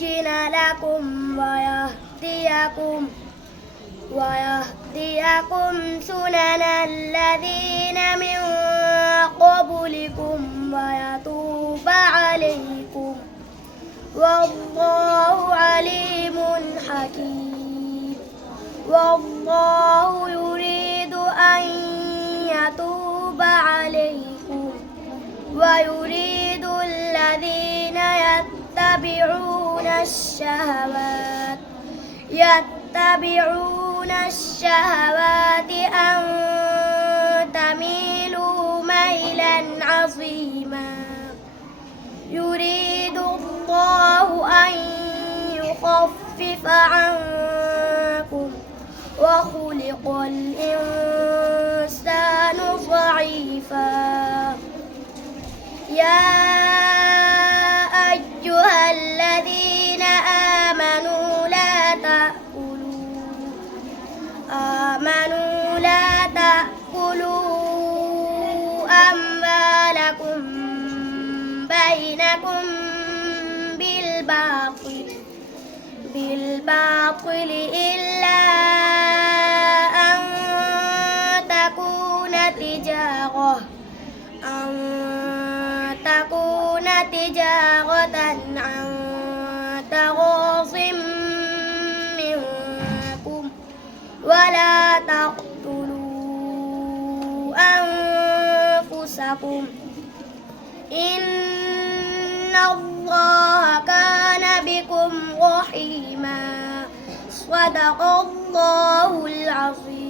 يبين لكم ويهديكم سنن الذين من قبلكم ويتوب عليكم والله عليم حكيم. والله يريد أن يتوب عليكم ويريد الذين يتبعون الشهوات أن تميلوا ميلا عظيما. يريد الله أن يخفف عنكم وخلق الإنسان ضعيفا. يا أيها الذين آمنوا لا تأكلوا أموالكم بينكم بالباطل إلا أن تكون تجارة عن تراضٍ منكم ولا تقتلوا أنفسكم إن الله كان بكم رحيما. صدق الله العظيم.